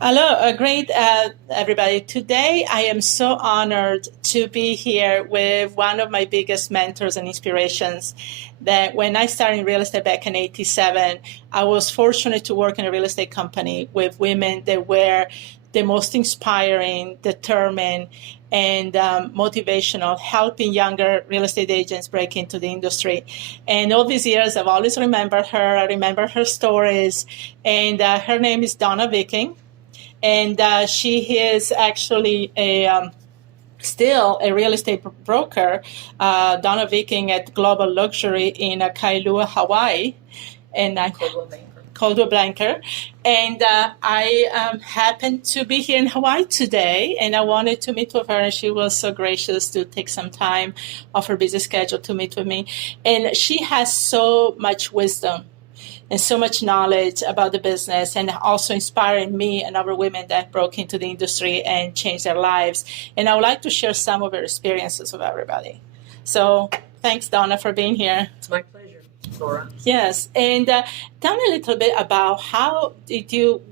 Hello, great everybody. Today I am so honored to be here with one of my biggest mentors and inspirations. That when I started in real estate back in '87, I was fortunate to work in a real estate company with women that were the most inspiring, determined, and motivational, helping younger real estate agents break into the industry. And all these years, I've always remembered her. I remember her stories, and her name is Donna Viking, and she is actually still a real estate broker, Donna Viking at Global Luxury in Kailua, Hawaii, and Coldwell Banker. And I happened to be here in Hawaii today, and I wanted to meet with her, and she was so gracious to take some time off her busy schedule to meet with me. And she has so much wisdom and so much knowledge about the business, and also inspiring me and other women that broke into the industry and changed their lives. And I would like to share some of her experiences with everybody. So thanks, Donna, for being here. It's my pleasure, Laura. Yes, and tell me a little bit about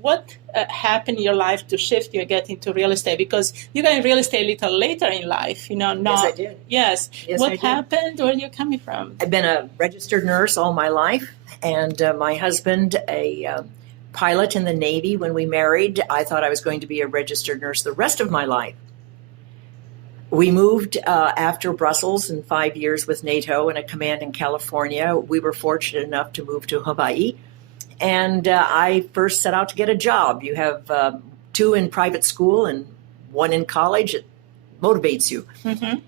what happened in your life to shift you and get into real estate? Because you got in real estate a little later in life, not. Yes, I did. Yes. Yes, what I did. happened? Where are you coming from? I've been a registered nurse all my life, and my husband, a pilot in the Navy. When we married, I thought I was going to be a registered nurse the rest of my life. We moved after Brussels in 5 years with NATO and a command in California. We were fortunate enough to move to Hawaii. And I first set out to get a job. You have two in private school and one in college. It motivates you. Mm-hmm.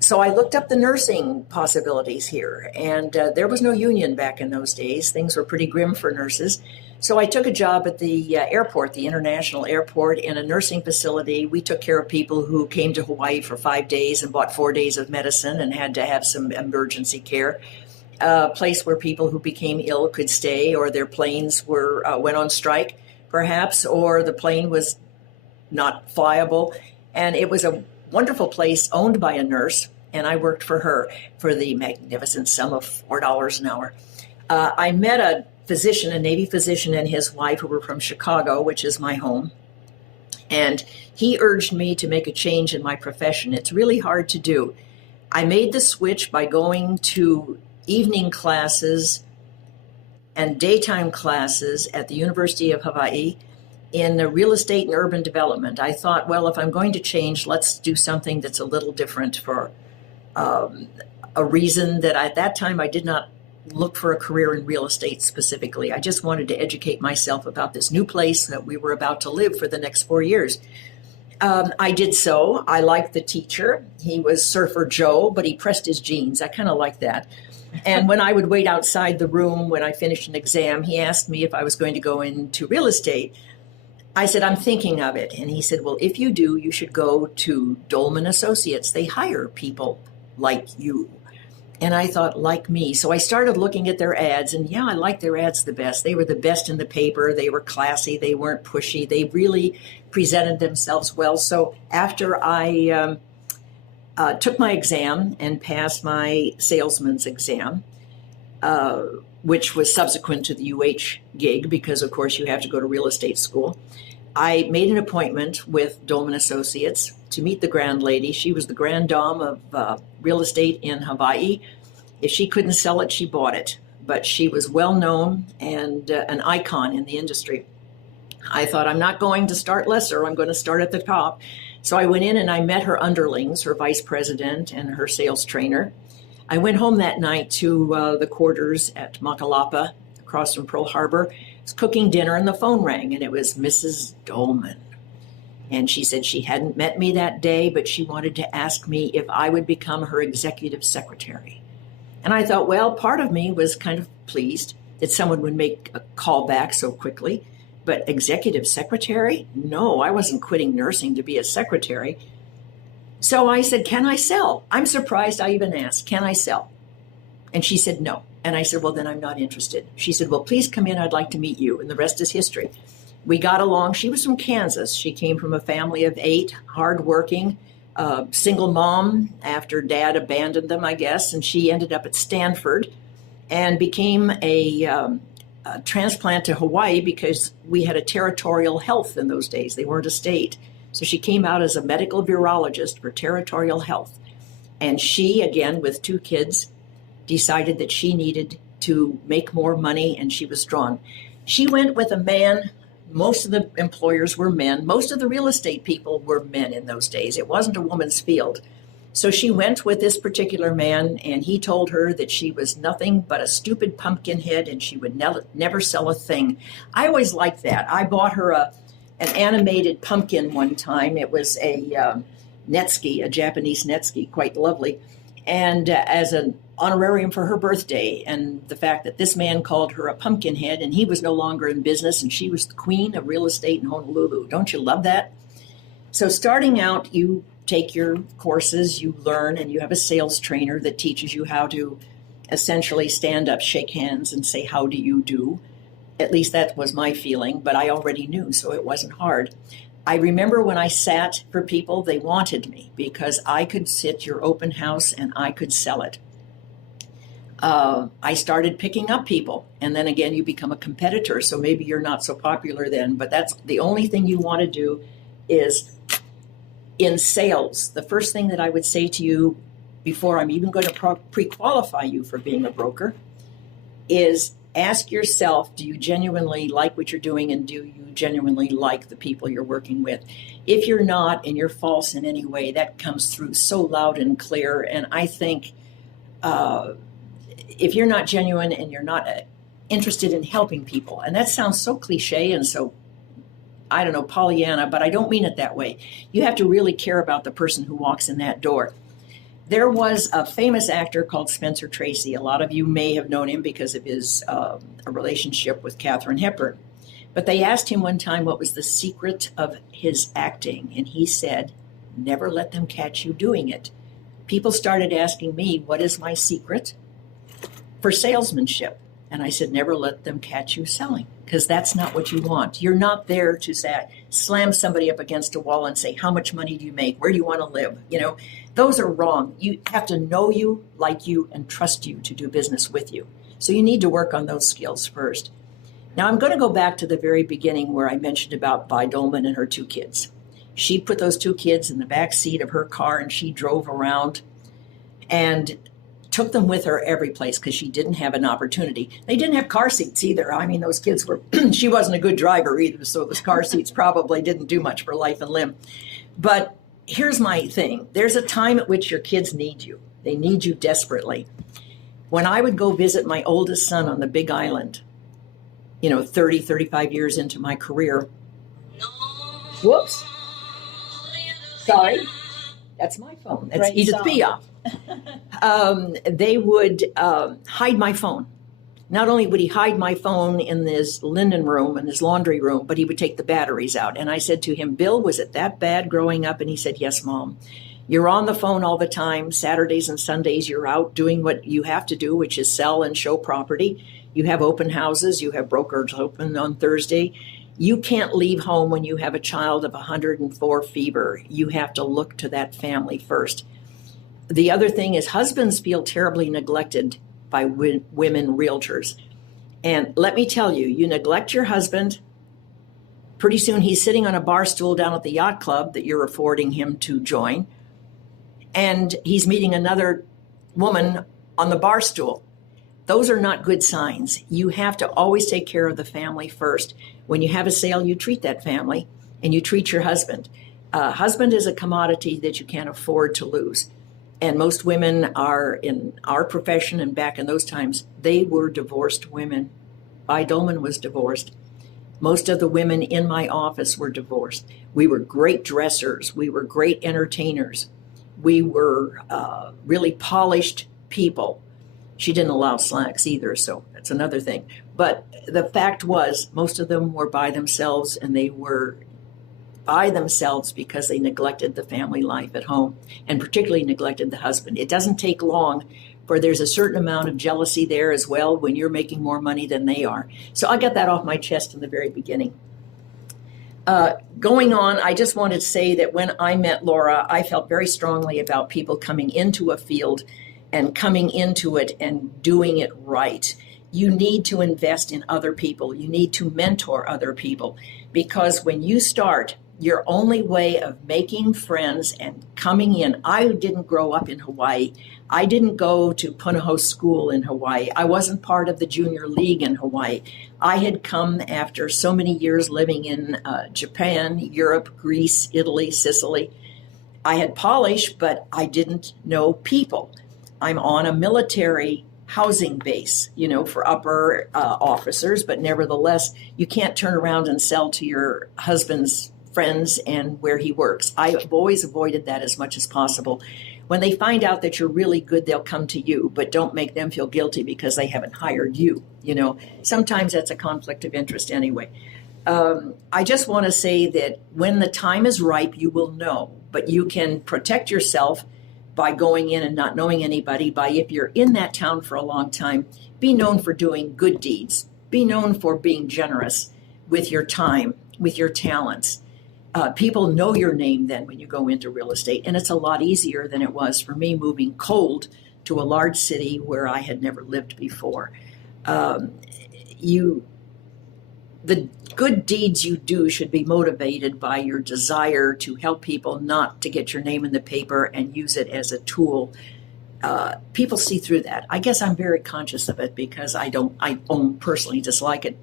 So I looked up the nursing possibilities here, and there was no union back in those days. Things were pretty grim for nurses. So I took a job at the airport, the international airport, in a nursing facility. We took care of people who came to Hawaii for 5 days and bought 4 days of medicine and had to have some emergency care. A place where people who became ill could stay, or their planes went on strike, perhaps, or the plane was not flyable. And it was a wonderful place owned by a nurse, and I worked for her for the magnificent sum of $4 an hour. I met a physician, a Navy physician, and his wife, who were from Chicago, which is my home. And he urged me to make a change in my profession. It's really hard to do. I made the switch by going to evening classes and daytime classes at the University of Hawaii in real estate and urban development. I thought, well, if I'm going to change, let's do something that's a little different for a reason that at that time I did not look for a career in real estate specifically. I just wanted to educate myself about this new place that we were about to live for the next 4 years. I did so. I liked the teacher. He was Surfer Joe, but he pressed his jeans. I kind of liked that. And when I would wait outside the room when I finished an exam, he asked me if I was going to go into real estate. I said, I'm thinking of it. And he said, well, if you do, you should go to Dolman Associates. They hire people like you. And I thought, like me. So I started looking at their ads, and yeah, I liked their ads the best. They were the best in the paper. They were classy. They weren't pushy. They really presented themselves well. So after I took my exam and passed my salesman's exam, which was subsequent to the UH gig, because of course you have to go to real estate school, I made an appointment with Dolman Associates to meet the grand lady. She was the grand dame of real estate in Hawaii. If she couldn't sell it, she bought it. But she was well known and an icon in the industry. I thought, I'm not going to start lesser. I'm going to start at the top. So I went in and I met her underlings, her vice president and her sales trainer. I went home that night to the quarters at Makalapa, across from Pearl Harbor. I was cooking dinner and the phone rang, and it was Mrs. Dolman. And she said she hadn't met me that day, but she wanted to ask me if I would become her executive secretary. And I thought, well, part of me was kind of pleased that someone would make a call back so quickly. But executive secretary? No, I wasn't quitting nursing to be a secretary. So I said, can I sell? I'm surprised I even asked, can I sell? And she said, no. And I said, well, then I'm not interested. She said, well, please come in. I'd like to meet you. And the rest is history. We got along. She was from Kansas. She came from a family of 8, hardworking, single mom after dad abandoned them, I guess. And she ended up at Stanford and became a transplant to Hawaii because we had a territorial health in those days. They weren't a state. So she came out as a medical virologist for territorial health. And she, again, with 2 kids, decided that she needed to make more money, and she was drawn. She went with a man. Most of the employers were men. Most of the real estate people were men in those days. It wasn't a woman's field. So she went with this particular man, and he told her that she was nothing but a stupid pumpkin head and she would never sell a thing. I always liked that. I bought her an animated pumpkin one time. It was a netsuke, a Japanese netsuke, quite lovely, and as an honorarium for her birthday. And the fact that this man called her a pumpkin head, and he was no longer in business, and she was the queen of real estate in Honolulu. Don't you love that? So starting out, you take your courses, you learn, and you have a sales trainer that teaches you how to essentially stand up, shake hands, and say, how do you do? At least that was my feeling, but I already knew, so it wasn't hard. I remember when I sat for people, they wanted me because I could sit your open house and I could sell it. I started picking up people, and then again, you become a competitor, so maybe you're not so popular then, but that's the only thing you want to do is in sales. The first thing that I would say to you before I'm even going to pre-qualify you for being a broker is ask yourself, do you genuinely like what you're doing, and do you genuinely like the people you're working with? If you're not and you're false in any way, that comes through so loud and clear. And I think if you're not genuine and you're not interested in helping people, and that sounds so cliche and so, I don't know, Pollyanna, but I don't mean it that way. You have to really care about the person who walks in that door. There was a famous actor called Spencer Tracy. A lot of you may have known him because of his a relationship with Katharine Hepburn. But they asked him one time what was the secret of his acting, and he said, never let them catch you doing it. People started asking me, what is my secret for salesmanship? And I said, never let them catch you selling, because that's not what you want. You're not there to slam somebody up against a wall and say, how much money do you make? Where do you want to live? You know, those are wrong. You have to know you, like you, and trust you to do business with you. So you need to work on those skills first. Now I'm going to go back to the very beginning where I mentioned about Vi Dolman and her 2 kids. She put those 2 kids in the back seat of her car and she drove around and took them with her every place because she didn't have an opportunity. They didn't have car seats either. I mean, those kids were, she wasn't a good driver either, so those car seats probably didn't do much for life and limb. But here's my thing. There's a time at which your kids need you. They need you desperately. When I would go visit my oldest son on the Big Island, 30, 35 years into my career. Whoops. Sorry. That's my phone. That's Great Edith song. Piaf. They would hide my phone. Not only would he hide my phone in his linen room and his laundry room, but he would take the batteries out. And I said to him, Bill, was it that bad growing up? And he said, yes, Mom. You're on the phone all the time. Saturdays and Sundays, you're out doing what you have to do, which is sell and show property. You have open houses. You have brokers open on Thursday. You can't leave home when you have a child of 104 fever. You have to look to that family first. The other thing is husbands feel terribly neglected by women realtors. And let me tell you, you neglect your husband, pretty soon he's sitting on a bar stool down at the yacht club that you're affording him to join, and he's meeting another woman on the bar stool. Those are not good signs. You have to always take care of the family first. When you have a sale, you treat that family and you treat your husband. Husband is a commodity that you can't afford to lose. And most women are in our profession, and back in those times, they were divorced women. Vi Dolman was divorced. Most of the women in my office were divorced. We were great dressers. We were great entertainers. We were really polished people. She didn't allow slacks either, so that's another thing. But the fact was, most of them were by themselves, and they were by themselves because they neglected the family life at home, and particularly neglected the husband. It doesn't take long, for there's a certain amount of jealousy there as well when you're making more money than they are. So I got that off my chest in the very beginning. Going on, I just wanted to say that when I met Laura, I felt very strongly about people coming into a field and coming into it and doing it right. you need to invest in other people. You need to mentor other people, because when you start, your only way of making friends and coming in. I didn't grow up in Hawaii. I didn't go to Punahou School in Hawaii. I wasn't part of the junior league in Hawaii. I had come after so many years living in Japan, Europe, Greece, Italy, Sicily. I had polish, but I didn't know people. I'm on a military housing base, for upper officers, but nevertheless, you can't turn around and sell to your husband's friends and where he works. I've always avoided that as much as possible. When they find out that you're really good, they'll come to you, but don't make them feel guilty because they haven't hired you. Sometimes that's a conflict of interest anyway. I just want to say that when the time is ripe, you will know, but you can protect yourself by going in and not knowing anybody, by, if you're in that town for a long time, be known for doing good deeds, be known for being generous with your time, with your talents. People know your name then when you go into real estate, and it's a lot easier than it was for me moving cold to a large city where I had never lived before. The good deeds you do should be motivated by your desire to help people, not to get your name in the paper and use it as a tool. People see through that. I guess I'm very conscious of it because I personally dislike it.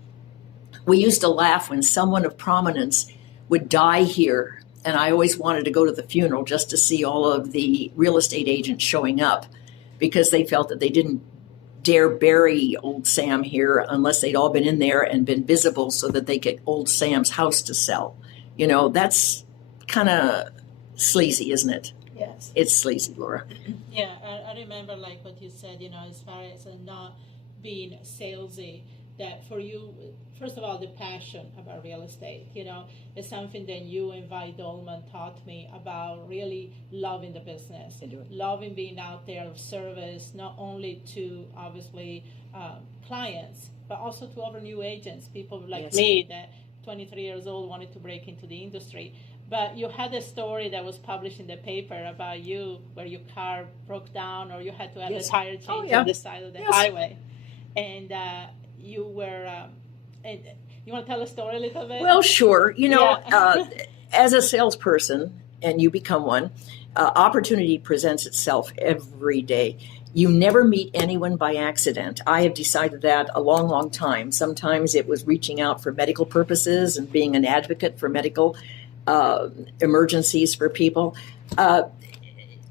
We used to laugh when someone of prominence would die here, and I always wanted to go to the funeral just to see all of the real estate agents showing up, because they felt that they didn't dare bury old Sam here unless they'd all been in there and been visible so that they get old Sam's house to sell. That's kind of sleazy, isn't it? Yes. It's sleazy, Laura. Yeah, I remember like what you said, as far as not being salesy, that for you, first of all, the passion about real estate, is something that you and Vi Dolman taught me about, really loving the business, loving being out there of service, not only to obviously clients, but also to other new agents, people like me that 23 years old wanted to break into the industry. But you had a story that was published in the paper about you where your car broke down or you had to have a tire change on the side of the highway. And you were, you want to tell a story a little bit? Well, sure. As a salesperson, and you become one, opportunity presents itself every day. You never meet anyone by accident. I have decided that a long, long time. Sometimes it was reaching out for medical purposes and being an advocate for medical emergencies for people.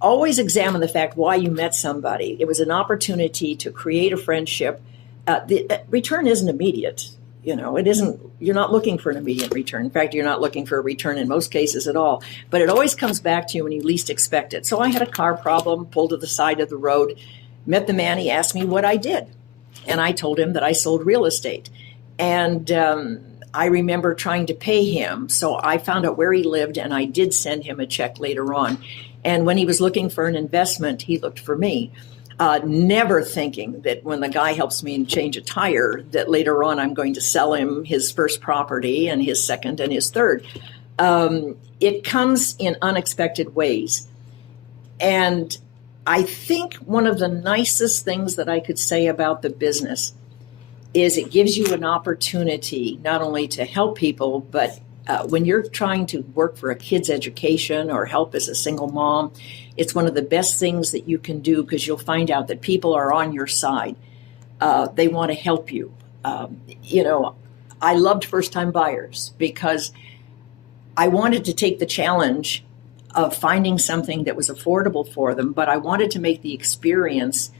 Always examine the fact why you met somebody. It was an opportunity to create a friendship. The return isn't immediate. It isn't. You're not looking for an immediate return. In fact, you're not looking for a return in most cases at all. But it always comes back to you when you least expect it. So I had a car problem, pulled to the side of the road, met the man. He asked me what I did, and I told him that I sold real estate. And I remember trying to pay him, so I found out where he lived, and I did send him a check later on. And when he was looking for an investment, he looked for me. Never thinking that when the guy helps me change a tire, that later on I'm going to sell him his first property and his second and his third. It comes in unexpected ways. And I think one of the nicest things that I could say about the business is it gives you an opportunity not only to help people, but when you're trying to work for a kid's education or help as a single mom, it's one of the best things that you can do, because you'll find out that people are on your side. They want to help you. I loved first-time buyers because I wanted to take the challenge of finding something that was affordable for them, but I wanted to make the experience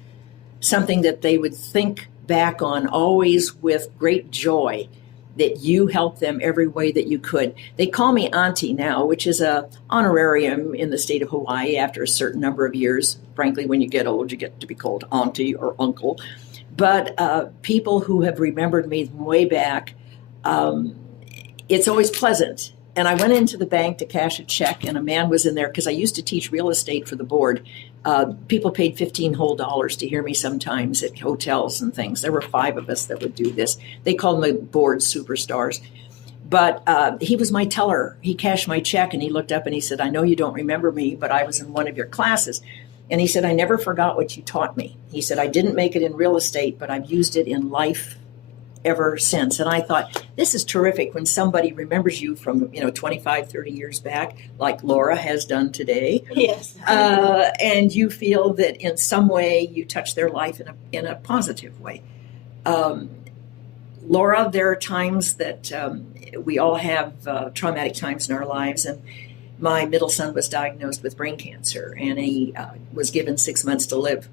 something that they would think back on always with great joy, that you helped them every way that you could. They call me Auntie now, which is a honorarium in the state of Hawaii after a certain number of years. Frankly, when you get old, you get to be called Auntie or Uncle. But people who have remembered me way back, it's always pleasant. And I went into the bank to cash a check, and a man was in there because I used to teach real estate for the board. People paid $15 whole to hear me sometimes at hotels and things. There were 5 of us that would do this. They called the board superstars. But he was my teller. He cashed my check, and he looked up and he said, "I know you don't remember me, but I was in one of your classes." And he said, I never forgot what you taught me. He said, I didn't make it in real estate, but I've used it in life ever since. And I thought, this is terrific when somebody remembers you from, 25, 30 years back, like Laura has done today. Yes. And you feel that in some way you touch their life in a positive way. Laura, there are times that we all have traumatic times in our lives. And my middle son was diagnosed with brain cancer, and he was given 6 months to live.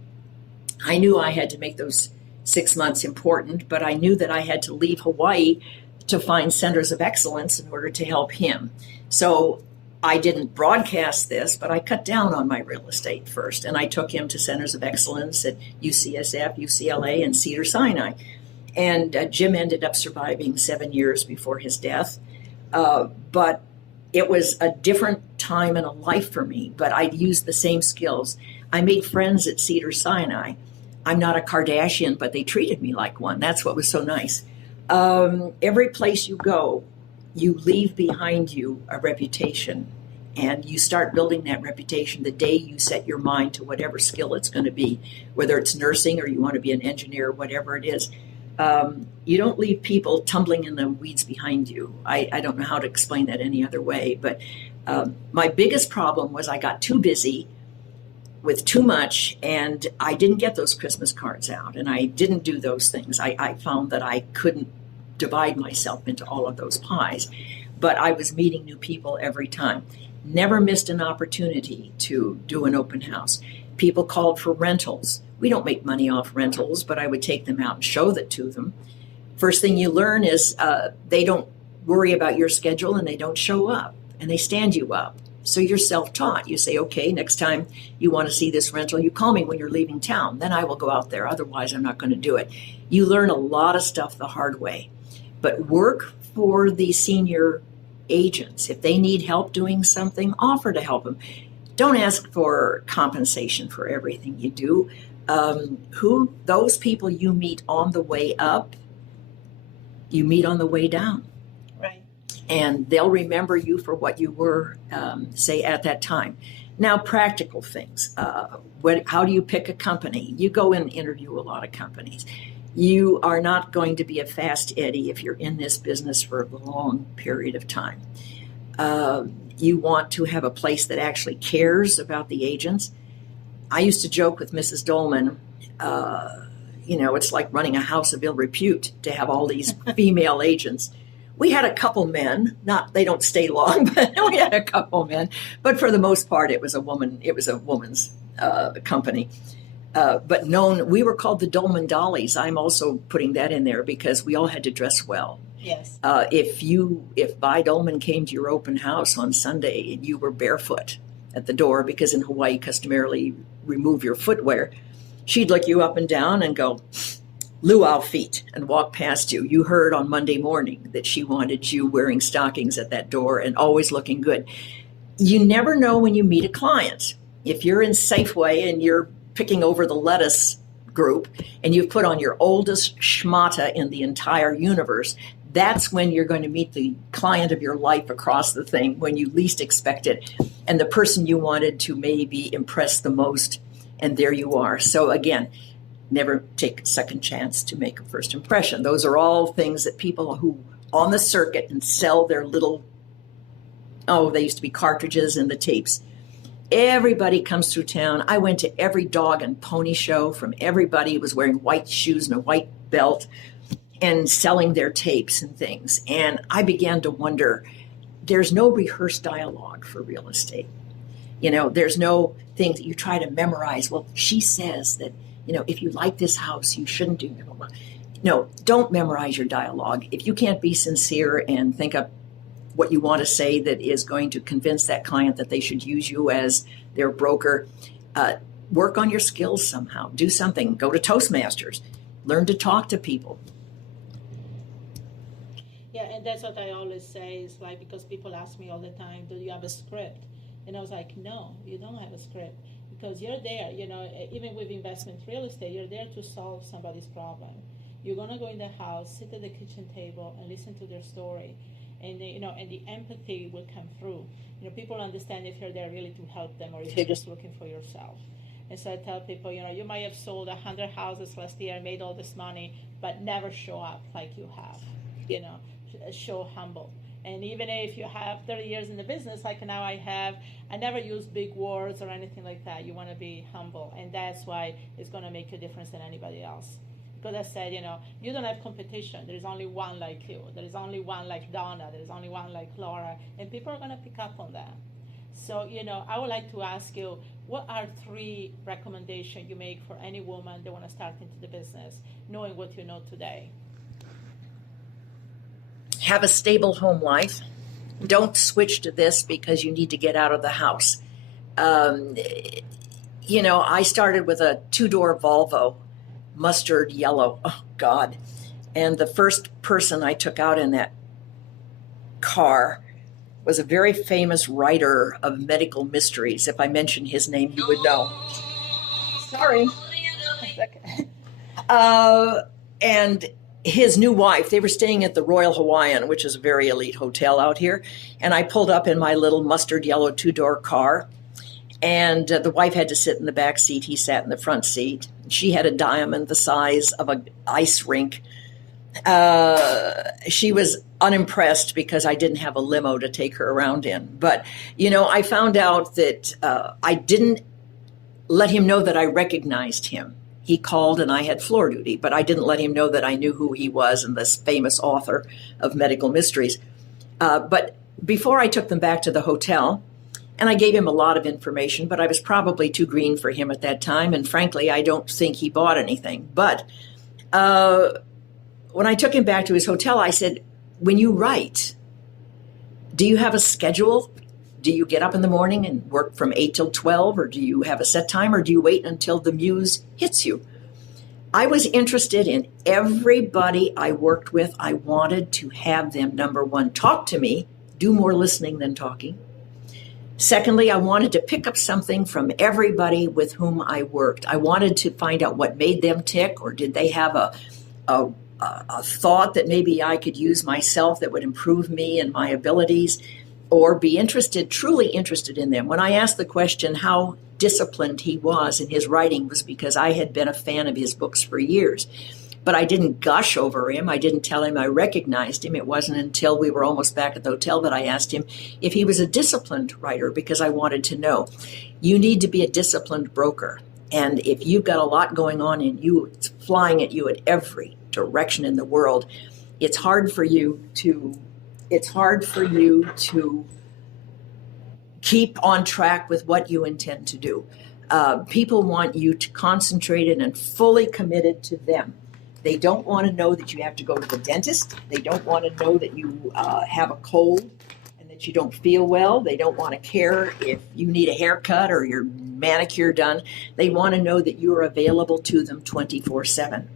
I knew I had to make those 6 months important, but I knew that I had to leave Hawaii to find centers of excellence in order to help him. So I didn't broadcast this, but I cut down on my real estate first, and I took him to centers of excellence at UCSF, UCLA, and Cedars-Sinai. And Jim ended up surviving 7 years before his death. But it was a different time in a life for me, but I'd used the same skills. I made friends at Cedars-Sinai. I'm not a Kardashian, but they treated me like one. That's what was so nice. Every place you go, you leave behind you a reputation, and you start building that reputation the day you set your mind to whatever skill it's going to be, whether it's nursing or you want to be an engineer, whatever it is. You don't leave people tumbling in the weeds behind you. I don't know how to explain that any other way, but my biggest problem was I got too busy with too much, and I didn't get those Christmas cards out, and I didn't do those things. I found that I couldn't divide myself into all of those pies, but I was meeting new people every time. Never missed an opportunity to do an open house. People called for rentals. We don't make money off rentals, but I would take them out and show that to them. First thing you learn is they don't worry about your schedule, and they don't show up, and they stand you up. So you're self-taught. You say, okay, next time you want to see this rental, you call me when you're leaving town. Then I will go out there. Otherwise, I'm not going to do it. You learn a lot of stuff the hard way. But work for the senior agents. If they need help doing something, offer to help them. Don't ask for compensation for everything you do. Those people you meet on the way up, you meet on the way down. Right. And they'll remember you for what you were, say, at that time. Now, practical things. How do you pick a company? You go and interview a lot of companies. You are not going to be a fast Eddie if you're in this business for a long period of time. You want to have a place that actually cares about the agents. I used to joke with Mrs. Dolman, it's like running a house of ill repute to have all these female agents. We had a couple men, they don't stay long, but we had a couple men. But for the most part, it was a woman's company. But we were called the Dolman Dollies. I'm also putting that in there because we all had to dress well. Yes. If Vi Dolman came to your open house on Sunday and you were barefoot at the door, because in Hawaii customarily remove your footwear, she'd look you up and down and go, luau feet, and walk past you. You heard on Monday morning that she wanted you wearing stockings at that door and always looking good. You never know when you meet a client. If you're in Safeway and you're picking over the lettuce group and you've put on your oldest schmata in the entire universe, that's when you're going to meet the client of your life across the thing when you least expect it, and the person you wanted to maybe impress the most, and there you are. So again, never take a second chance to make a first impression. Those are all things that people who on the circuit and sell their little, they used to be cartridges and the tapes. Everybody comes through town. I went to every dog and pony show from everybody who was wearing white shoes and a white belt and selling their tapes and things. And I began to wonder, there's no rehearsed dialogue for real estate. There's no thing that you try to memorize. Well, she says that, if you like this house, you shouldn't do that. No, don't memorize your dialogue. If you can't be sincere and think up what you want to say that is going to convince that client that they should use you as their broker, work on your skills somehow. Do something. Go to Toastmasters. Learn to talk to people. Yeah, and that's what I always say. Is like, because people ask me all the time, do you have a script? And I was like, no, you don't have a script, because you're there, even with investment real estate, you're there to solve somebody's problem. You're going to go in the house, sit at the kitchen table and listen to their story. And and the empathy will come through. People understand if you're there really to help them or if you're just looking for yourself. And so I tell people, you might have sold 100 houses last year, made all this money, but never show up like you have. Show humble. And even if you have 30 years in the business, like now I never use big words or anything like that. You want to be humble, and that's why it's going to make a difference than anybody else. Because I said, you don't have competition. There is only one like you. There is only one like Donna. There is only one like Laura, and people are going to pick up on that. So, I would like to ask you, what are 3 recommendations you make for any woman that want to start into the business, knowing what you know today? Have a stable home life. Don't switch to this because you need to get out of the house. I started with a 2-door Volvo, mustard yellow. Oh, God. And the first person I took out in that car was a very famous writer of medical mysteries. If I mention his name, you would know. Sorry. And his new wife, they were staying at the Royal Hawaiian, which is a very elite hotel out here. And I pulled up in my little mustard yellow 2-door car. And the wife had to sit in the back seat. He sat in the front seat. She had a diamond the size of an ice rink. She was unimpressed because I didn't have a limo to take her around in. But, I found out that I didn't let him know that I recognized him. He called and I had floor duty, but I didn't let him know that I knew who he was and this famous author of medical mysteries. But before I took them back to the hotel, and I gave him a lot of information, but I was probably too green for him at that time. And frankly, I don't think he bought anything. But when I took him back to his hotel, I said, when you write, do you have a schedule? Do you get up in the morning and work from 8 till 12, or do you have a set time, or do you wait until the muse hits you? I was interested in everybody I worked with. I wanted to have them, number one, talk to me, do more listening than talking. Secondly, I wanted to pick up something from everybody with whom I worked. I wanted to find out what made them tick, or did they have a thought that maybe I could use myself that would improve me and my abilities, or be truly interested in them. When I asked the question how disciplined he was in his writing, was because I had been a fan of his books for years. But I didn't gush over him. I didn't tell him I recognized him. It wasn't until we were almost back at the hotel that I asked him if he was a disciplined writer, because I wanted to know. You need to be a disciplined broker. And if you've got a lot going on in you, it's flying at you at every direction in the world, it's hard for you to keep on track with what you intend to do. People want you to concentrate in and fully committed to them. They don't want to know that you have to go to the dentist. They don't want to know that you have a cold and that you don't feel well. They don't want to care if you need a haircut or your manicure done. They want to know that you're available to them 24/7.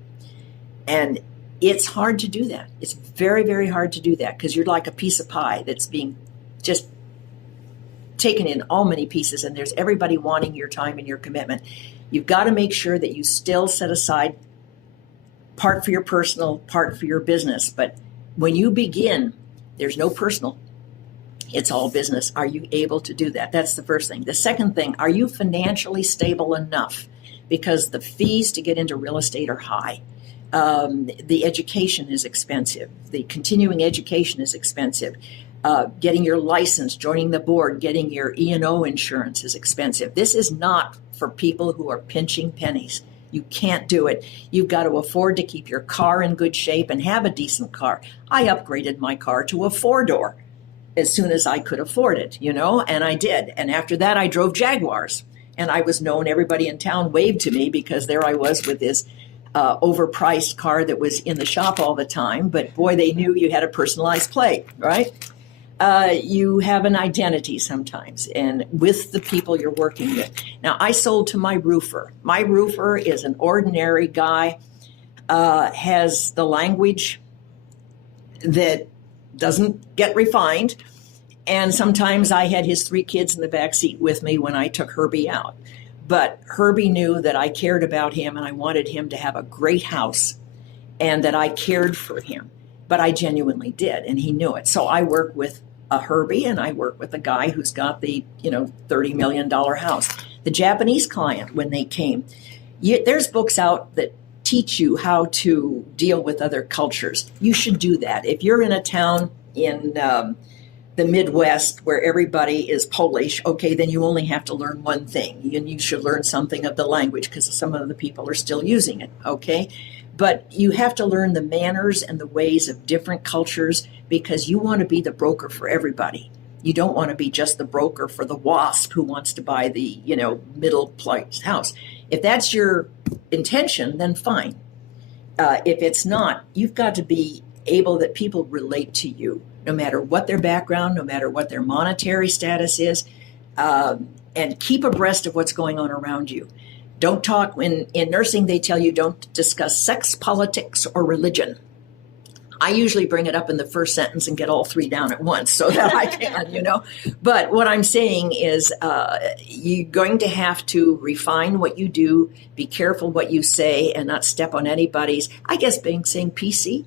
And it's hard to do that. It's very, very hard to do that because you're like a piece of pie that's being just taken in all many pieces, and there's everybody wanting your time and your commitment. You've got to make sure that you still set aside part for your personal, part for your business. But when you begin, there's no personal. It's all business. Are you able to do that? That's the first thing. The second thing, are you financially stable enough? Because the fees to get into real estate are high. The education is expensive. The continuing education is expensive. Getting your license, joining the board, getting your E&O insurance is expensive. This is not for people who are pinching pennies. You can't do it. You've got to afford to keep your car in good shape and have a decent car. I upgraded my car to a 4-door as soon as I could afford it, and I did. And after that, I drove Jaguars. And I was known, everybody in town waved to me because there I was with this overpriced car that was in the shop all the time. But boy, they knew you had a personalized plate, right? You have an identity sometimes, and with the people you're working with. Now, I sold to my roofer. My roofer is an ordinary guy, has the language that doesn't get refined, and sometimes I had his 3 kids in the back seat with me when I took Herbie out. But Herbie knew that I cared about him, and I wanted him to have a great house, and that I cared for him. But I genuinely did, and he knew it. So I work with a Herbie, and I work with a guy who's got the $30 million house. The Japanese client, when they came, there's books out that teach you how to deal with other cultures. You should do that. If you're in a town in the Midwest where everybody is Polish, okay, then you only have to learn one thing. And you should learn something of the language because some of the people are still using it, okay? But you have to learn the manners and the ways of different cultures because you want to be the broker for everybody. You don't want to be just the broker for the WASP who wants to buy the, middle price house. If that's your intention, then fine. If it's not, you've got to be able that people relate to you, no matter what their background, no matter what their monetary status is, and keep abreast of what's going on around you. Don't talk, in nursing, they tell you don't discuss sex, politics, or religion. I usually bring it up in the first sentence and get all three down at once so that I can, But what I'm saying is you're going to have to refine what you do, be careful what you say, and not step on anybody's, saying PC.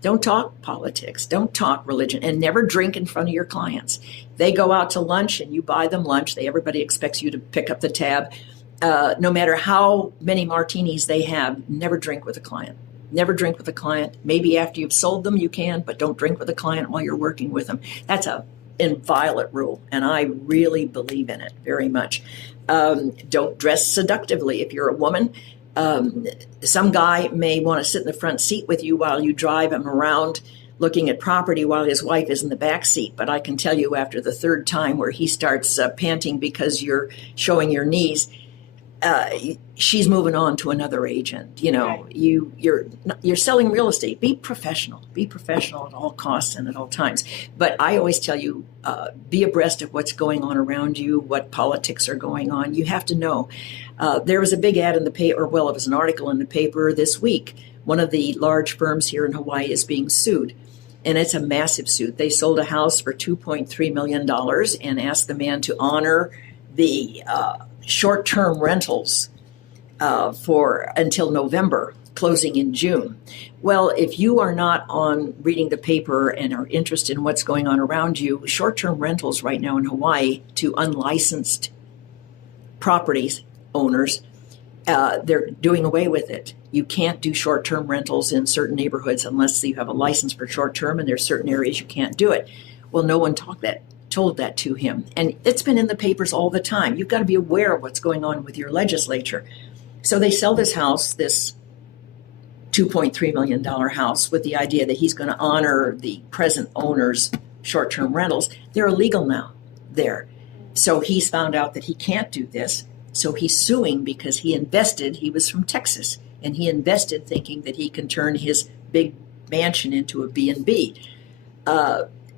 Don't talk politics, don't talk religion, and never drink in front of your clients. They go out to lunch and you buy them lunch. Everybody expects you to pick up the tab. No matter how many martinis they have, never drink with a client. Never drink with a client. Maybe after you've sold them, you can, but don't drink with a client while you're working with them. That's a inviolate rule, and I really believe in it very much. Don't dress seductively. If you're a woman, some guy may want to sit in the front seat with you while you drive him around looking at property while his wife is in the back seat. But I can tell you after the third time where he starts panting because you're showing your knees, she's moving on to another agent. Right. You're selling real estate. Be professional at all costs and at all times. But I always tell you, be abreast of what's going on around you, what politics are going on. You have to know. There was a big ad in the paper, it was an article in the paper this week. One of the large firms here in Hawaii is being sued. And it's a massive suit. They sold a house for $2.3 million and asked the man to honor the short-term rentals for until November, closing in June. Well, if you are not on reading the paper and are interested in what's going on around you, short-term rentals right now in Hawaii to unlicensed properties owners, they're doing away with it. You can't do short-term rentals in certain neighborhoods unless you have a license for short-term, and there's certain areas you can't do it. Well, no one told that to him. And it's been in the papers all the time. You've got to be aware of what's going on with your legislature. So they sell this house, this $2.3 million house, with the idea that he's going to honor the present owner's short-term rentals. They're illegal now there. So he's found out that he can't do this. So he's suing because he was from Texas, and he invested thinking that he can turn his big mansion into a B&B.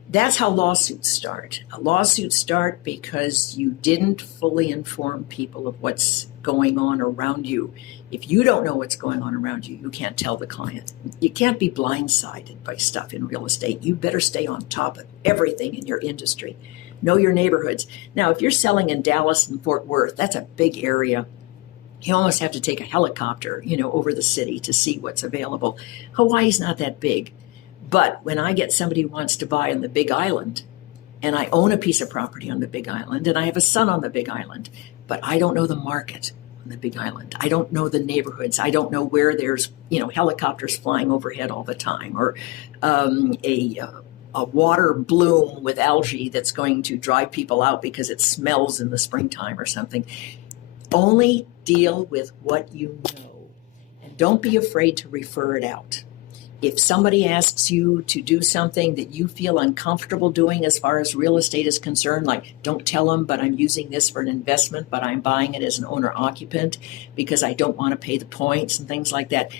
That's how lawsuits start. Lawsuits start because you didn't fully inform people of what's going on around you. If you don't know what's going on around you, you can't tell the client. You can't be blindsided by stuff in real estate. You better stay on top of everything in your industry. Know your neighborhoods. Now, if you're selling in Dallas and Fort Worth, that's a big area. You almost have to take a helicopter, over the city to see what's available. Hawaii's not that big. But when I get somebody who wants to buy on the Big Island, and I own a piece of property on the Big Island, and I have a son on the Big Island, but I don't know the market on the Big Island. I don't know the neighborhoods. I don't know where there's, helicopters flying overhead all the time, or a water bloom with algae that's going to drive people out because it smells in the springtime or something. Only deal with what you know, and don't be afraid to refer it out. If somebody asks you to do something that you feel uncomfortable doing as far as real estate is concerned, like don't tell them, but I'm using this for an investment, but I'm buying it as an owner-occupant because I don't want to pay the points and things like that,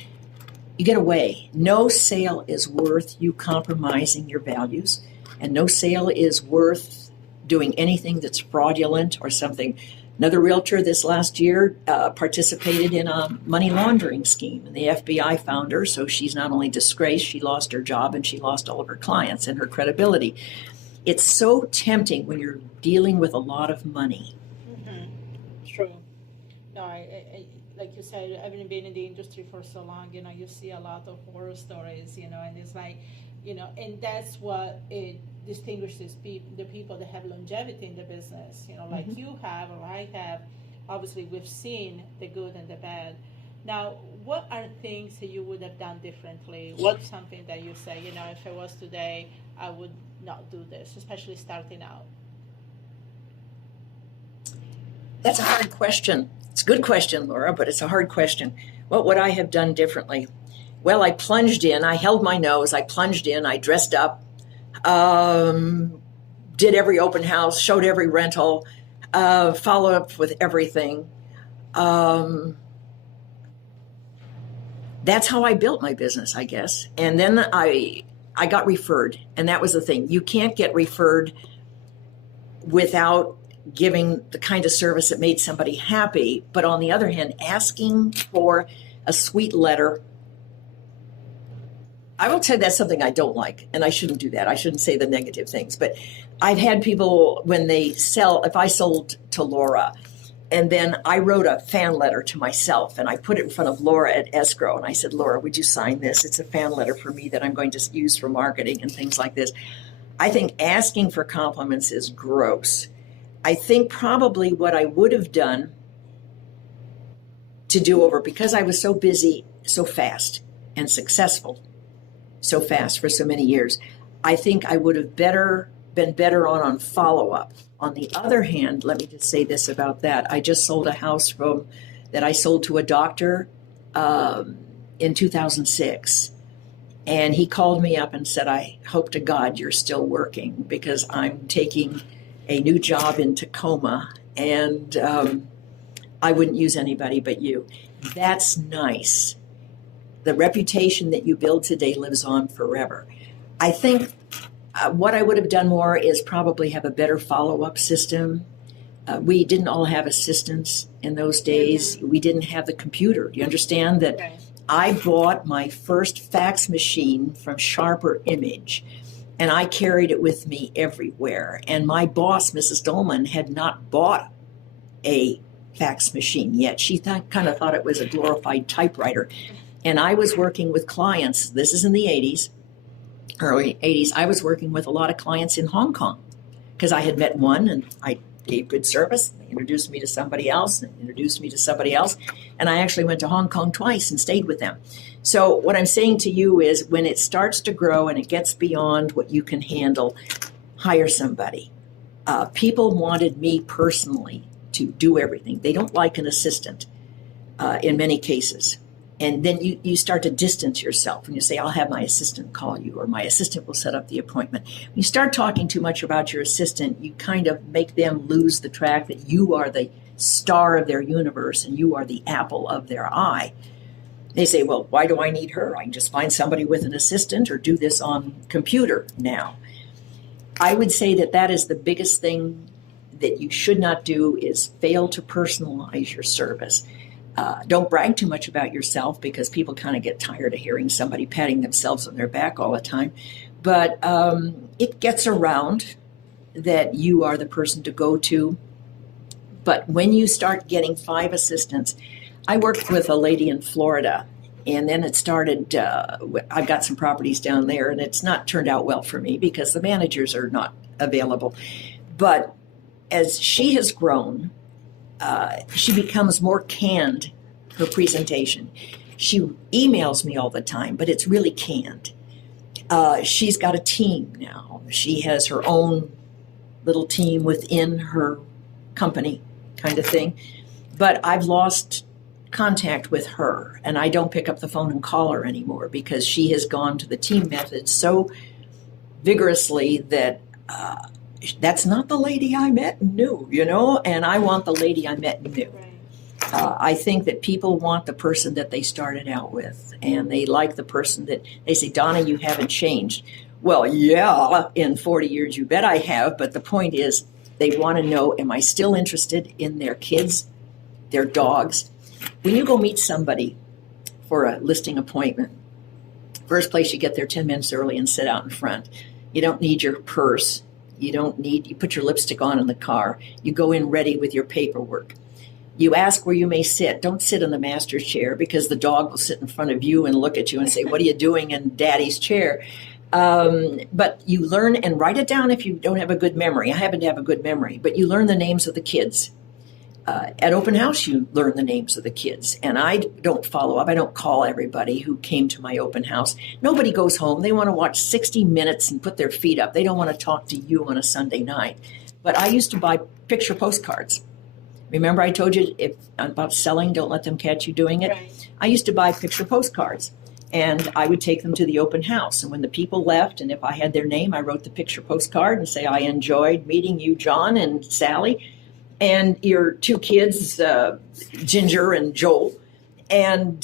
you get away. No sale is worth you compromising your values, and no sale is worth doing anything that's fraudulent or something. Another realtor this last year participated in a money laundering scheme, and the FBI found her, so she's not only disgraced, she lost her job and she lost all of her clients and her credibility. It's so tempting when you're dealing with a lot of money. Mm-hmm. True. No, I like you said, having been in the industry for so long, you see a lot of horror stories, and it's like, and that's what it distinguishes the people that have longevity in the business, like you have or I have. obviously we've seen the good and the bad. Now, what are things that you would have done differently? What's something that you say, if it was today, I would not do this, especially starting out? That's a hard question. It's a good question, Laura, but it's a hard question. What would I have done differently? Well, I plunged in. I held my nose. I plunged in. I dressed up, did every open house, showed every rental, followed up with everything. That's how I built my business, I guess. And then I got referred, and that was the thing. You can't get referred without giving the kind of service that made somebody happy. But on the other hand, asking for a sweet letter, I will tell you that's something I don't like, and I shouldn't do that. I shouldn't say the negative things. But I've had people, when they sell, if I sold to Laura, and then I wrote a fan letter to myself, and I put it in front of Laura at escrow, and I said, Laura, would you sign this? It's a fan letter for me that I'm going to use for marketing and things like this. I think asking for compliments is gross. I think probably what I would have done to do over, because I was so busy so fast and successful so fast for so many years, I think I would have been better on follow-up. On the other hand, let me just say this about that. I just sold a house that I sold to a doctor in 2006. And he called me up and said, I hope to God you're still working, because I'm taking a new job in Tacoma, and I wouldn't use anybody but you. That's nice. The reputation that you build today lives on forever. I think what I would have done more is probably have a better follow-up system. We didn't all have assistants in those days. We didn't have the computer. Do you understand that? Right. I bought my first fax machine from Sharper Image, and I carried it with me everywhere. And my boss, Mrs. Dolman, had not bought a fax machine yet. She kind of thought it was a glorified typewriter. And I was working with clients. This is in the 80s, early 80s. I was working with a lot of clients in Hong Kong, because I had met one and I gave good service. They introduced me to somebody else, and introduced me to somebody else. And I actually went to Hong Kong twice and stayed with them. So what I'm saying to you is, when it starts to grow and it gets beyond what you can handle, hire somebody. People wanted me personally to do everything. They don't like an assistant in many cases. And then you start to distance yourself, and you say, I'll have my assistant call you, or my assistant will set up the appointment. When you start talking too much about your assistant, you kind of make them lose the track that you are the star of their universe and you are the apple of their eye. They say, well, why do I need her? I can just find somebody with an assistant or do this on computer now. I would say that is the biggest thing that you should not do, is fail to personalize your service. Don't brag too much about yourself, because people kind of get tired of hearing somebody patting themselves on their back all the time. But it gets around that you are the person to go to. But when you start getting 5 assistants, I worked with a lady in Florida, and then it started, I've got some properties down there, and it's not turned out well for me because the managers are not available. But as she has grown, she becomes more canned, her presentation. She emails me all the time, but it's really canned. She's got a team now. She has her own little team within her company, kind of thing. But I've lost contact with her, and I don't pick up the phone and call her anymore, because she has gone to the team method so vigorously that that's not the lady I met and knew, and I want the lady I met and knew. Right. I think that people want the person that they started out with, and they like the person that they say, Donna, you haven't changed. Well, yeah, in 40 years, you bet I have. But the point is, they want to know, am I still interested in their kids, their dogs? When you go meet somebody for a listing appointment, first place, you get there 10 minutes early and sit out in front. You don't need your purse. You put your lipstick on in the car. You go in ready with your paperwork. You ask where you may sit. Don't sit in the master's chair, because the dog will sit in front of you and look at you and say, what are you doing in daddy's chair? But you learn and write it down if you don't have a good memory. I happen to have a good memory, but you learn the names of the kids. At open house, you learn the names of the kids, and I don't follow up. I don't call everybody who came to my open house. Nobody goes home. They want to watch 60 Minutes and put their feet up. They don't want to talk to you on a Sunday night. But I used to buy picture postcards. Remember I told you about selling, don't let them catch you doing it? Right. I used to buy picture postcards, and I would take them to the open house. And when the people left, and if I had their name, I wrote the picture postcard and say, I enjoyed meeting you, John and Sally, and your two kids, Ginger and Joel. And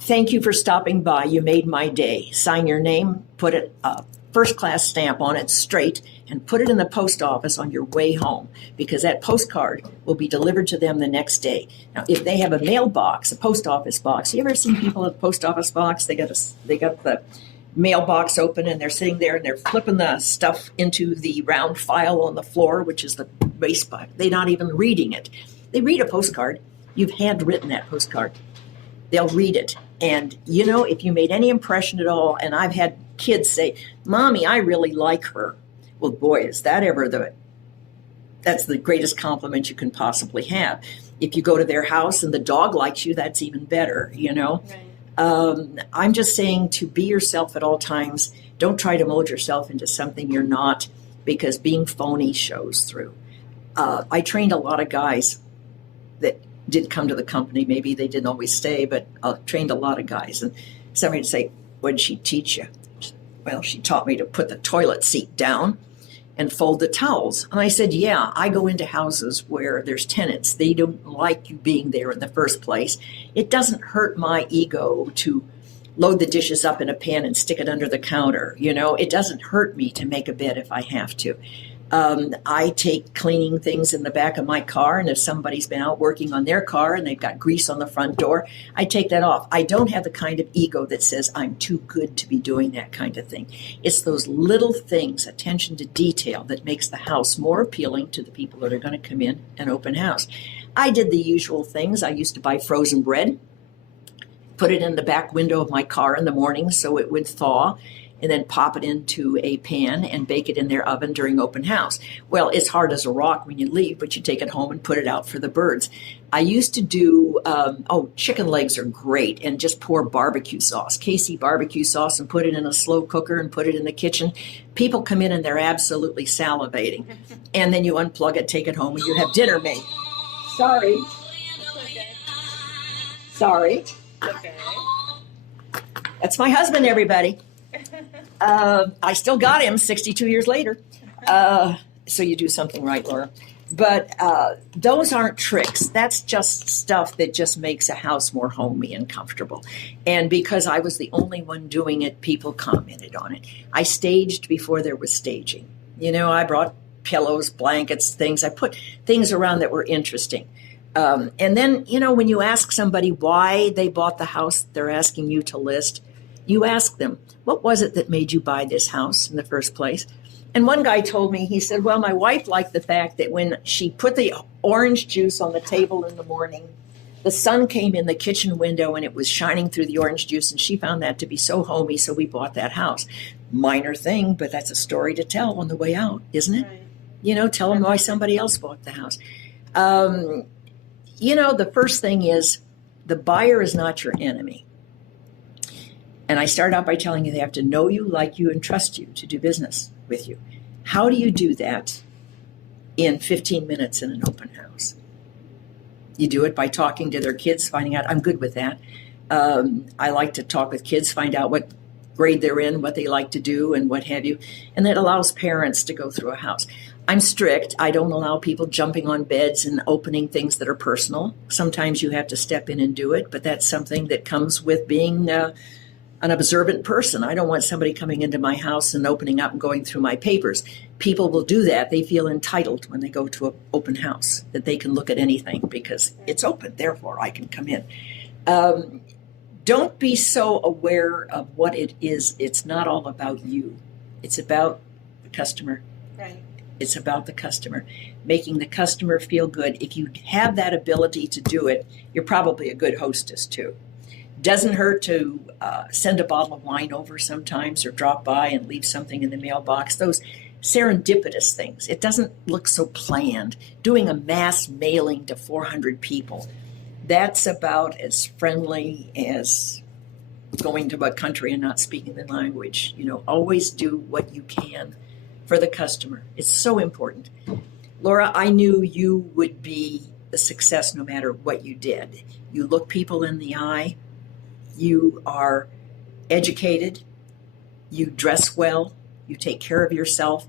thank you for stopping by. You made my day. Sign your name, put a first-class stamp on it straight, and put it in the post office on your way home, because that postcard will be delivered to them the next day. Now, if they have a mailbox, a post office box, you ever seen people at the post office box? They got the mailbox open, and they're sitting there and they're flipping the stuff into the round file on the floor, which is the waste box. They're not even reading it. They read a postcard. You've handwritten that postcard. They'll read it. And, you know, if you made any impression at all, and I've had kids say, Mommy, I really like her. Well, boy, is that ever that's the greatest compliment you can possibly have. If you go to their house and the dog likes you, that's even better, you know. Right. I'm just saying to be yourself at all times. Don't try to mold yourself into something you're not, because being phony shows through. I trained a lot of guys that did come to the company. Maybe they didn't always stay, but I trained a lot of guys. And somebody would say, what did she teach you? Well, she taught me to put the toilet seat down and fold the towels. And I said, yeah, I go into houses where there's tenants. They don't like you being there in the first place. It doesn't hurt my ego to load the dishes up in a pan and stick it under the counter. You know, it doesn't hurt me to make a bed if I have to. I take cleaning things in the back of my car, and if somebody's been out working on their car and they've got grease on the front door, I take that off. I don't have the kind of ego that says I'm too good to be doing that kind of thing. It's those little things, attention to detail, that makes the house more appealing to the people that are going to come in an open house. I did the usual things. I used to buy frozen bread, put it in the back window of my car in the morning so it would thaw, and then pop it into a pan and bake it in their oven during open house. Well, it's hard as a rock when you leave, but you take it home and put it out for the birds. I used to do, chicken legs are great, and just pour barbecue sauce, KC barbecue sauce, and put it in a slow cooker and put it in the kitchen. People come in and they're absolutely salivating. And then you unplug it, take it home, and you have dinner made. Sorry. Okay. Sorry. Okay. That's my husband, everybody. I still got him 62 years later. So you do something right, Laura. But those aren't tricks. That's just stuff that just makes a house more homey and comfortable. And because I was the only one doing it, people commented on it. I staged before there was staging. You know, I brought pillows, blankets, things. I put things around that were interesting. And then, you know, when you ask somebody why they bought the house they're asking you to list, you ask them, what was it that made you buy this house in the first place? And one guy told me, he said, well, my wife liked the fact that when she put the orange juice on the table in the morning, the sun came in the kitchen window and it was shining through the orange juice, and she found that to be so homey, so we bought that house. Minor thing, but that's a story to tell on the way out, isn't it? Right. You know, tell them why somebody else bought the house. You know, the first thing is the buyer is not your enemy. And I start out by telling you they have to know you, like you, and trust you to do business with you. How do you do that in 15 minutes in an open house? You do it by talking to their kids, finding out, I'm good with that. I like to talk with kids, find out what grade they're in, what they like to do, and what have you. And that allows parents to go through a house. I'm strict. I don't allow people jumping on beds and opening things that are personal. Sometimes you have to step in and do it, but that's something that comes with being an observant person. I don't want somebody coming into my house and opening up and going through my papers. People will do that. They feel entitled when they go to an open house, that they can look at anything because it's open, therefore I can come in. Don't be so aware of what it is. It's not all about you. It's about the customer. Right. It's about the customer, making the customer feel good. If you have that ability to do it, you're probably a good hostess too. Doesn't hurt to send a bottle of wine over sometimes, or drop by and leave something in the mailbox. Those serendipitous things. It doesn't look so planned. Doing a mass mailing to 400 people, that's about as friendly as going to a country and not speaking the language. Always do what you can for the customer. It's so important. Laura, I knew you would be a success no matter what you did. You look people in the eye. You are educated. You dress well. You take care of yourself.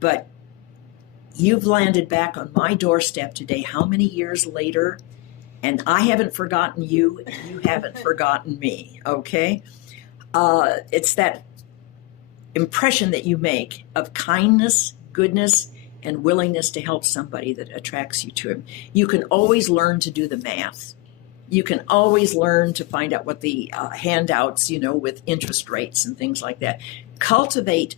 But you've landed back on my doorstep today, how many years later? And I haven't forgotten you, and you haven't forgotten me, okay? It's that impression that you make of kindness, goodness, and willingness to help somebody that attracts you to him. You can always learn to do the math. You can always learn to find out what the handouts, with interest rates and things like that. Cultivate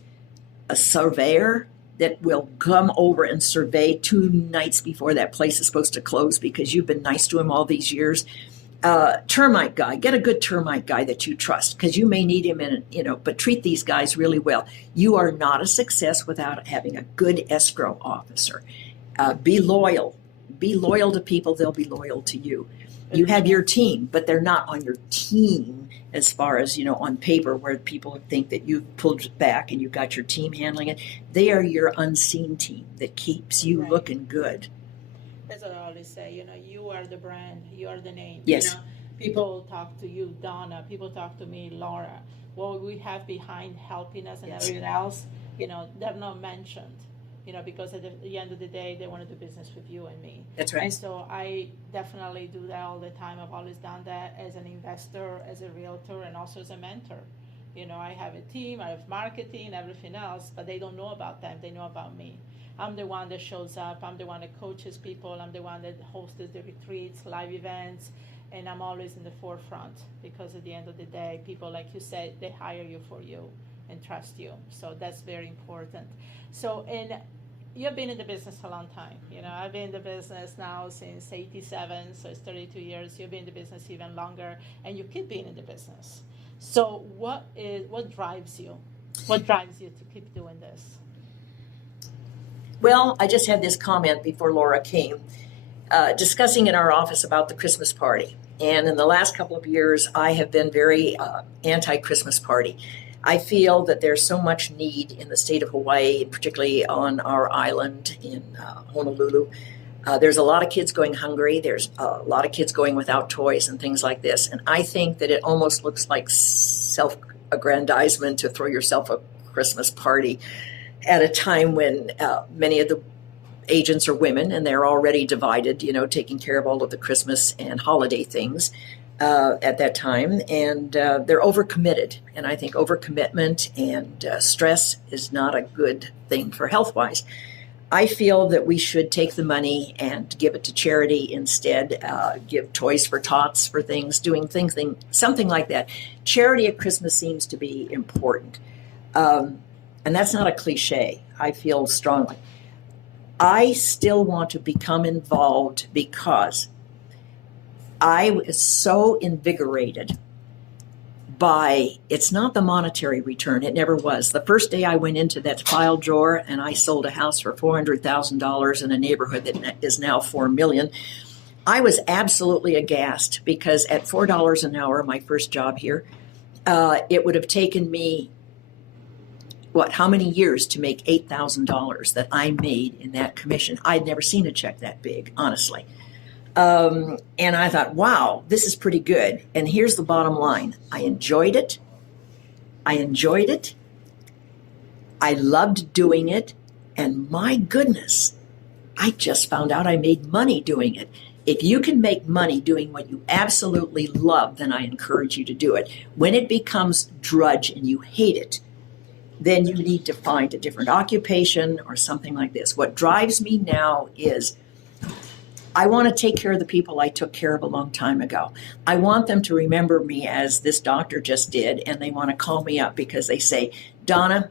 a surveyor that will come over and survey 2 nights before that place is supposed to close because you've been nice to him all these years. Termite guy, get a good termite guy that you trust because you may need him but treat these guys really well. You are not a success without having a good escrow officer. Be loyal. Be loyal to people. They'll be loyal to you. You have your team, but they're not on your team as far as, on paper where people think that you've pulled it back and you've got your team handling it. They are your unseen team that keeps you looking good. That's what I always say, you are the brand, you are the name. Yes. People talk to you, Donna, people talk to me, Laura. What we have behind helping us and everything else, they're not mentioned. Because at the end of the day, they want to do business with you and me. That's right. And so I definitely do that all the time. I've always done that as an investor, as a realtor, and also as a mentor. I have a team, I have marketing, everything else, but they don't know about them. They know about me. I'm the one that shows up. I'm the one that coaches people. I'm the one that hosts the retreats, live events, and I'm always in the forefront because at the end of the day, people, like you said, they hire you for you and trust you. So that's very important. So, and you've been in the business a long time. I've been in the business now since 87, so it's 32 years. You've been in the business even longer, and you keep being in the business. So what drives you? What drives you to keep doing this? Well, I just had this comment before Laura came, discussing in our office about the Christmas party. And in the last couple of years, I have been very anti-Christmas party. I feel that there's so much need in the state of Hawaii, particularly on our island in Honolulu. There's a lot of kids going hungry. There's a lot of kids going without toys and things like this. And I think that it almost looks like self-aggrandizement to throw yourself a Christmas party at a time when many of the agents are women and they're already divided, taking care of all of the Christmas and holiday things. At that time, and they're overcommitted. And I think overcommitment and stress is not a good thing for health-wise. I feel that we should take the money and give it to charity instead, give toys for tots for things, doing things, something like that. Charity at Christmas seems to be important. And that's not a cliche. I feel strongly. I still want to become involved because I was so invigorated by, it's not the monetary return, it never was. The first day I went into that file drawer and I sold a house for $400,000 in a neighborhood that is now $4 million, I was absolutely aghast because at $4 an hour, my first job here, it would have taken me, how many years to make $8,000 that I made in that commission? I'd never seen a check that big, honestly. And I thought, wow, this is pretty good. And here's the bottom line. I enjoyed it. I loved doing it. And my goodness, I just found out I made money doing it. If you can make money doing what you absolutely love, then I encourage you to do it. When it becomes drudge and you hate it, then you need to find a different occupation or something like this. What drives me now is I want to take care of the people I took care of a long time ago. I want them to remember me as this doctor just did, and they want to call me up because they say, Donna,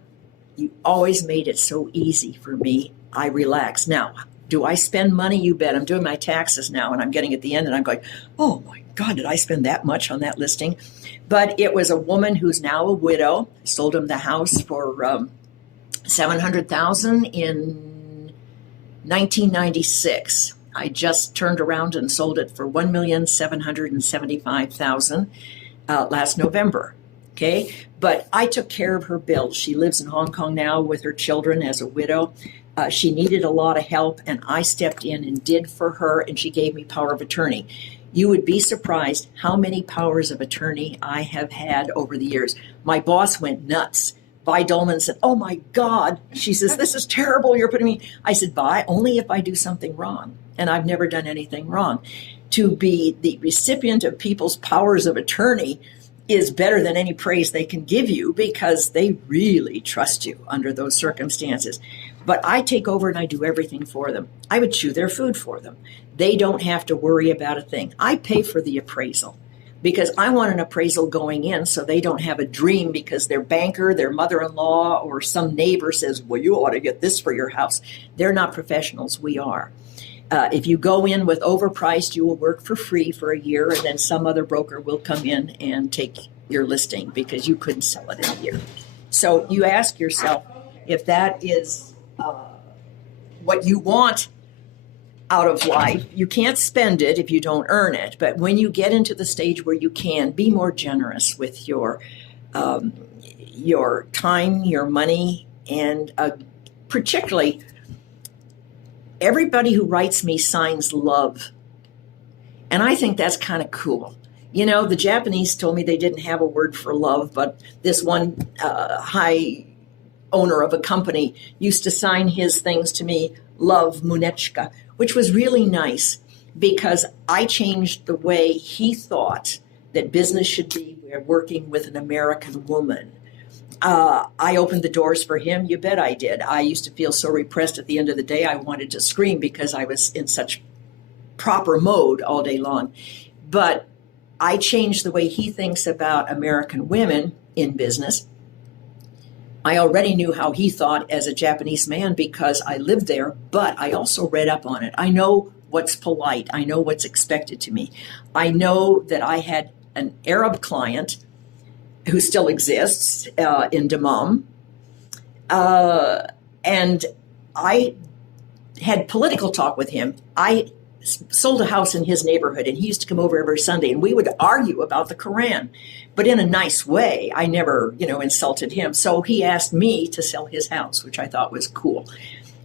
you always made it so easy for me. I relax. Now, do I spend money? You bet. I'm doing my taxes now, and I'm getting at the end, and I'm going, oh, my God, did I spend that much on that listing? But it was a woman who's now a widow, sold him the house for $700,000 in 1996. I just turned around and sold it for $1,775,000 last November. Okay, but I took care of her bills. She lives in Hong Kong now with her children as a widow. She needed a lot of help, and I stepped in and did for her, and she gave me power of attorney. You would be surprised how many powers of attorney I have had over the years. My boss went nuts. Vi Dolman said, "Oh my God." She says, "This is terrible. You're putting me." I said, "Vi, only if I do something wrong." And I've never done anything wrong. To be the recipient of people's powers of attorney is better than any praise they can give you, because they really trust you under those circumstances. But I take over and I do everything for them. I would chew their food for them. They don't have to worry about a thing. I pay for the appraisal because I want an appraisal going in so they don't have a dream because their banker, their mother-in-law, or some neighbor says, "Well, you ought to get this for your house." They're not professionals. We are. If you go in with overpriced, you will work for free for a year, and then some other broker will come in and take your listing because you couldn't sell it in a year. So you ask yourself if that is what you want out of life. You can't spend it if you don't earn it. But when you get into the stage where you can, be more generous with your time, your money, and particularly everybody who writes me signs love. And I think that's kind of cool. You know, the Japanese told me they didn't have a word for love, but this one high owner of a company used to sign his things to me, "Love Munechka," which was really nice because I changed the way he thought that business should be. We're working with an American woman. I opened the doors for him. You bet I did. I used to feel so repressed at the end of the day. I wanted to scream because I was in such proper mode all day long. But I changed the way he thinks about American women in business. I already knew how he thought as a Japanese man because I lived there, but I also read up on it. I know what's polite. I know what's expected to me. I know that I had an Arab client who still exists in Dammam. And I had political talk with him. I sold a house in his neighborhood, and he used to come over every Sunday, and we would argue about the Quran, but in a nice way. I never, insulted him. So he asked me to sell his house, which I thought was cool.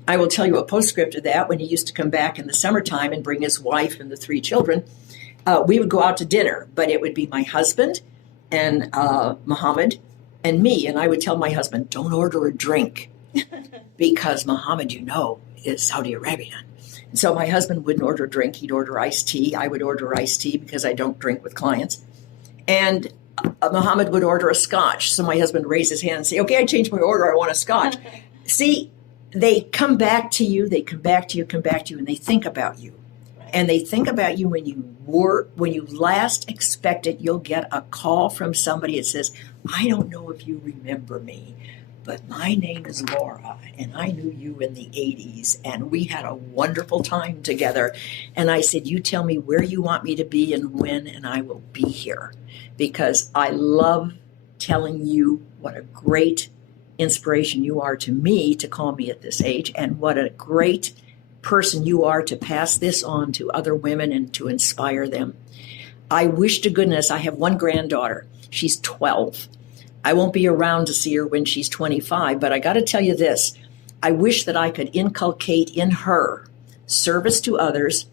I will tell you a postscript of that. When he used to come back in the summertime and bring his wife and the 3 children, we would go out to dinner, but it would be my husband and Muhammad and me. And I would tell my husband, "Don't order a drink," because Muhammad, is Saudi Arabian. And so my husband wouldn't order a drink. He'd order iced tea. I would order iced tea because I don't drink with clients. And Muhammad would order a scotch. So my husband would raise his hand and say, "Okay, I changed my order. I want a scotch." See, they come back to you, and they think about you. And they think about you when you last expect it. You'll get a call from somebody that says, "I don't know if you remember me, but my name is Laura, and I knew you in the 80s, and we had a wonderful time together." And I said, "You tell me where you want me to be and when, and I will be here." Because I love telling you what a great inspiration you are to me to call me at this age, and what a great person you are to pass this on to other women and to inspire them. I wish to goodness I have one granddaughter. She's 12. I won't be around to see her when she's 25, but I got to tell you this. I wish that I could inculcate in her service to others,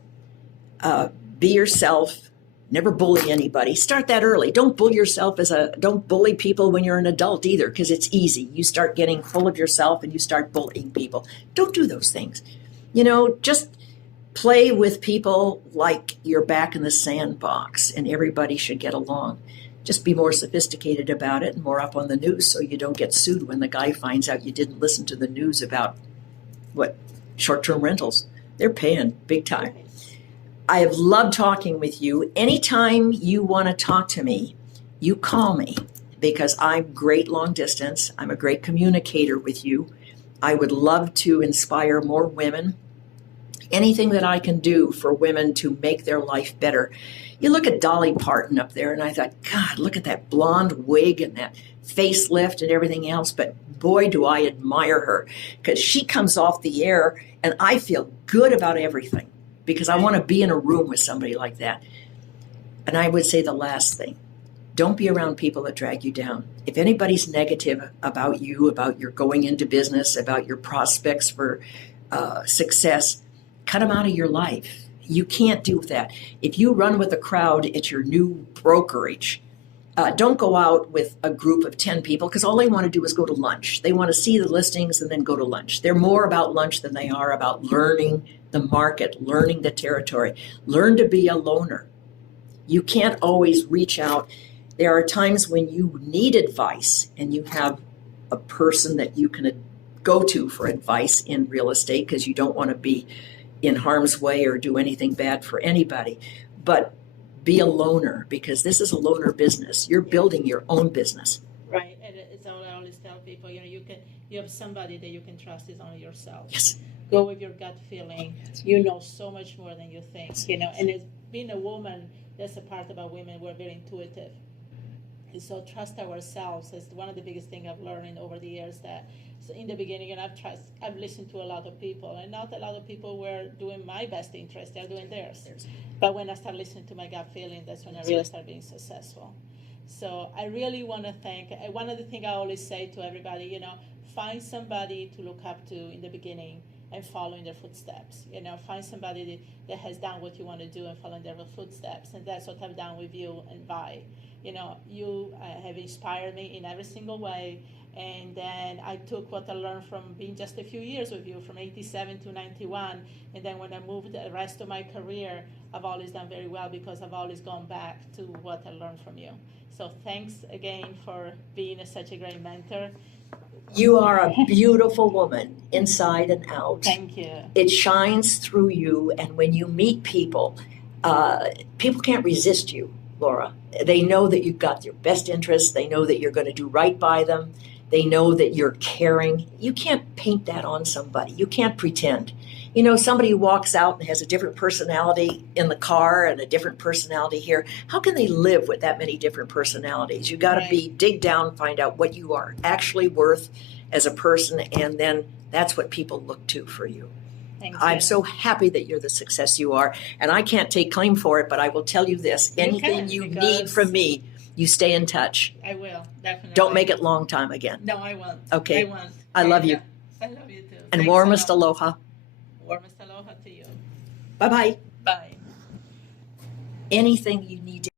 be yourself, never bully anybody. Start that early. Don't bully yourself don't bully people when you're an adult either, because it's easy. You start getting full of yourself and you start bullying people. Don't do those things. Just play with people like you're back in the sandbox, and everybody should get along. Just be more sophisticated about it and more up on the news so you don't get sued when the guy finds out you didn't listen to the news about short-term rentals. They're paying big time. I have loved talking with you. Anytime you want to talk to me, you call me, because I'm great long distance. I'm a great communicator with you. I would love to inspire more women. Anything that I can do for women to make their life better. You look at Dolly Parton up there, and I thought, God, look at that blonde wig and that facelift and everything else, but boy, do I admire her, because she comes off the air and I feel good about everything because I want to be in a room with somebody like that. And I would say the last thing, don't be around people that drag you down. If anybody's negative about you, about your going into business, about your prospects for success, cut them out of your life. You can't do that. If you run with a crowd at your new brokerage, don't go out with a group of 10 people, because all they want to do is go to lunch. They want to see the listings and then go to lunch. They're more about lunch than they are about learning the market, learning the territory. Learn to be a loner. You can't always reach out. There are times when you need advice and you have a person that you can go to for advice in real estate, because you don't want to be in harm's way or do anything bad for anybody. But be a loner, because this is a loner business. You're building your own business. Right, and it's all I always tell people, you have somebody that you can trust is only yourself. Yes. Go with your gut feeling. You know so much more than you think, and it's being a woman, that's a part about women, we're very intuitive. And so trust ourselves is one of the biggest things I've learned over the years. That so in the beginning, I've listened to a lot of people, and not a lot of people were doing my best interest, they're doing theirs. But when I start listening to my gut feeling, that's when I really start being successful. So I really want to thank, one of the things I always say to everybody, find somebody to look up to in the beginning and follow in their footsteps. Find somebody that has done what you want to do and follow in their footsteps. And that's what I've done with you and Vi. You have inspired me in every single way. And then I took what I learned from being just a few years with you, from 87 to 91. And then when I moved the rest of my career, I've always done very well because I've always gone back to what I learned from you. So thanks again for being such a great mentor. You are a beautiful woman, inside and out. Thank you. It shines through you, and when you meet people, people can't resist you, Laura. They know that you've got your best interests. They know that you're going to do right by them. They know that you're caring. You can't paint that on somebody. You can't pretend. Somebody who walks out and has a different personality in the car and a different personality here, how can they live with that many different personalities? You got to dig down, find out what you are actually worth as a person, and then that's what people look to for you. Thank you. I'm so happy that you're the success you are, and I can't take claim for it, but I will tell you this. Anything you need from me, you stay in touch. I will, definitely. Don't make it long time again. No, I won't. Okay. I won't. I love you. I love you too. And Thanks warmest aloha. Warmest aloha to you. Bye-bye. Bye. Anything you need to